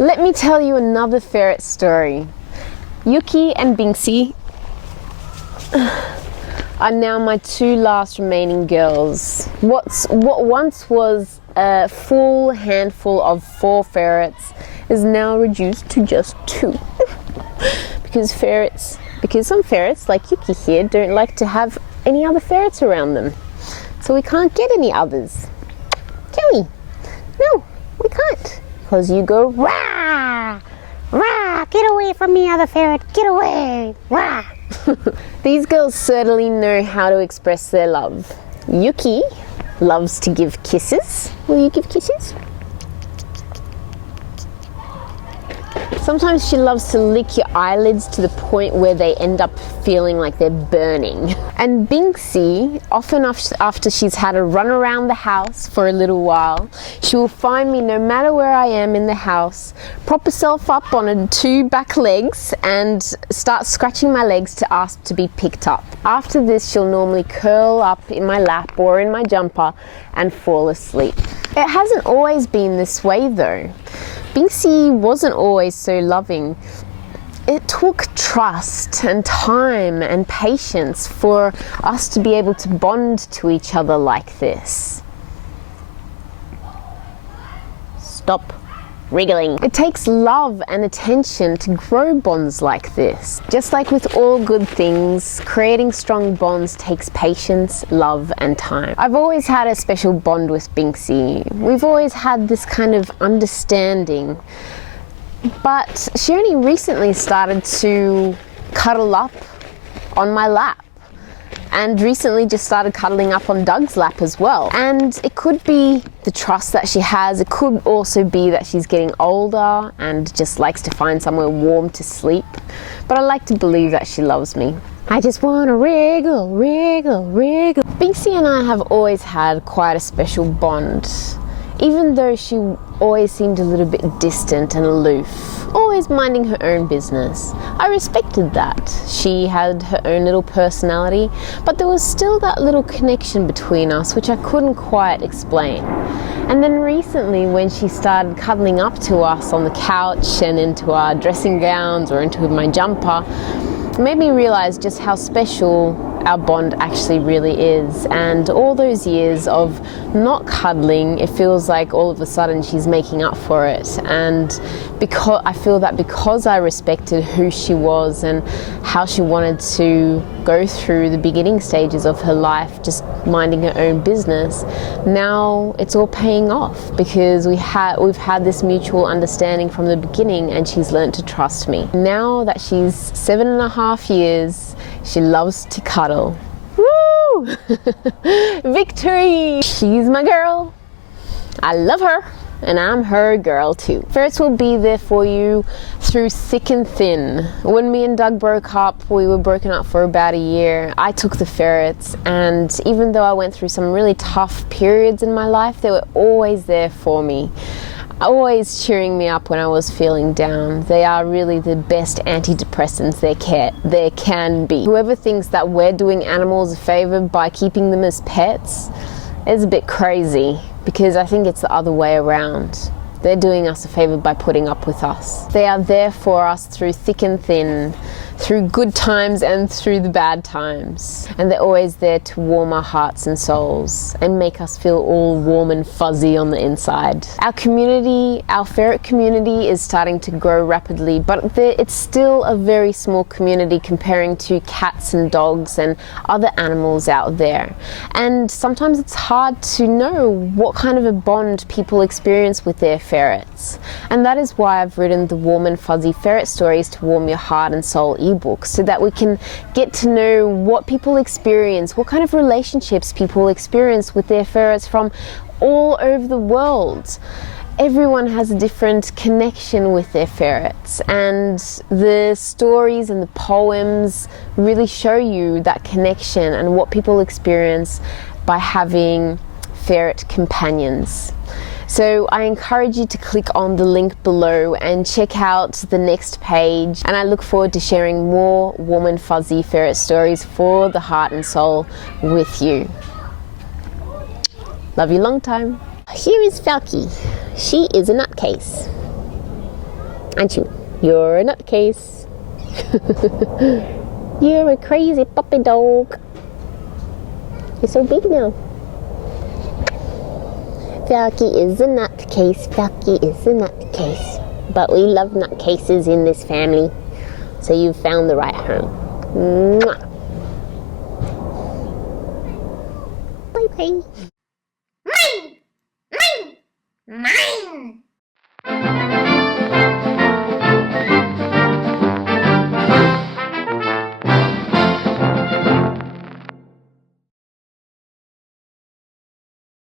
Let me tell you another ferret story. Yuki and Bing are now my two last remaining girls. What once was a full handful of 4 ferrets is now reduced to just 2. because some ferrets, like Yuki here, don't like to have any other ferrets around them. So we can't get any others. Can we? No, we can't. Because you go, rah! Rah! Get away from me, other ferret! Get away! Rah! These girls certainly know how to express their love. Yuki loves to give kisses. Will you give kisses? Sometimes she loves to lick your eyelids to the point where they end up feeling like they're burning. And Binksy, often after she's had a run around the house for a little while, she will find me no matter where I am in the house, prop herself up on her 2 back legs and start scratching my legs to ask to be picked up. After this, she'll normally curl up in my lap or in my jumper and fall asleep. It hasn't always been this way though. Binksy wasn't always so loving. It took trust and time and patience for us to be able to bond to each other like this. Stop wriggling. It takes love and attention to grow bonds like this. Just like with all good things, creating strong bonds takes patience, love and time. I've always had a special bond with Binksy. We've always had this kind of understanding, but she only recently started to cuddle up on my lap. And recently just started cuddling up on Doug's lap as well. And it could be the trust that she has. It could also be that she's getting older and just likes to find somewhere warm to sleep. But I like to believe that she loves me. I just want to wriggle, wriggle, wriggle. Binksy and I have always had quite a special bond. Even though she always seemed a little bit distant and aloof, always minding her own business. I respected that. She had her own little personality, but there was still that little connection between us which I couldn't quite explain. And then recently when she started cuddling up to us on the couch and into our dressing gowns or into my jumper, it made me realize just how special our bond actually really is. And all those years of not cuddling, it feels like all of a sudden she's making up for it. And because I feel that because I respected who she was and how she wanted to go through the beginning stages of her life, just minding her own business, now it's all paying off because we've had this mutual understanding from the beginning, and she's learned to trust me. Now that she's 7.5 years, she loves to cuddle. Woo! Victory! She's my girl. I love her, and I'm her girl too. Ferrets will be there for you through thick and thin. When me and Doug broke up, we were broken up for about a year. I took the ferrets, and even though I went through some really tough periods in my life, they were always there for me. Always cheering me up when I was feeling down. They are really the best antidepressants there can be. Whoever thinks that we're doing animals a favor by keeping them as pets is a bit crazy, because I think it's the other way around. They're doing us a favor by putting up with us. They are there for us through thick and thin, through good times and through the bad times. And they're always there to warm our hearts and souls and make us feel all warm and fuzzy on the inside. Our community, our ferret community, is starting to grow rapidly, but it's still a very small community comparing to cats and dogs and other animals out there. And sometimes it's hard to know what kind of a bond people experience with their ferrets. And that is why I've written the Warm and Fuzzy Ferret Stories to Warm Your Heart and Soul ebook, so that we can get to know what people experience, what kind of relationships people experience with their ferrets from all over the world. Everyone has a different connection with their ferrets, and the stories and the poems really show you that connection and what people experience by having ferret companions. So I encourage you to click on the link below and check out the next page, and I look forward to sharing more warm and fuzzy ferret stories for the heart and soul with you. Love you long time. Here is Falky. She is a nutcase. Aren't you? You're a nutcase. You're a crazy puppy dog. You're so big now. Falky is a nutcase. Falky is a nutcase. But we love nutcases in this family. So you've found the right home. Mwah. Bye bye.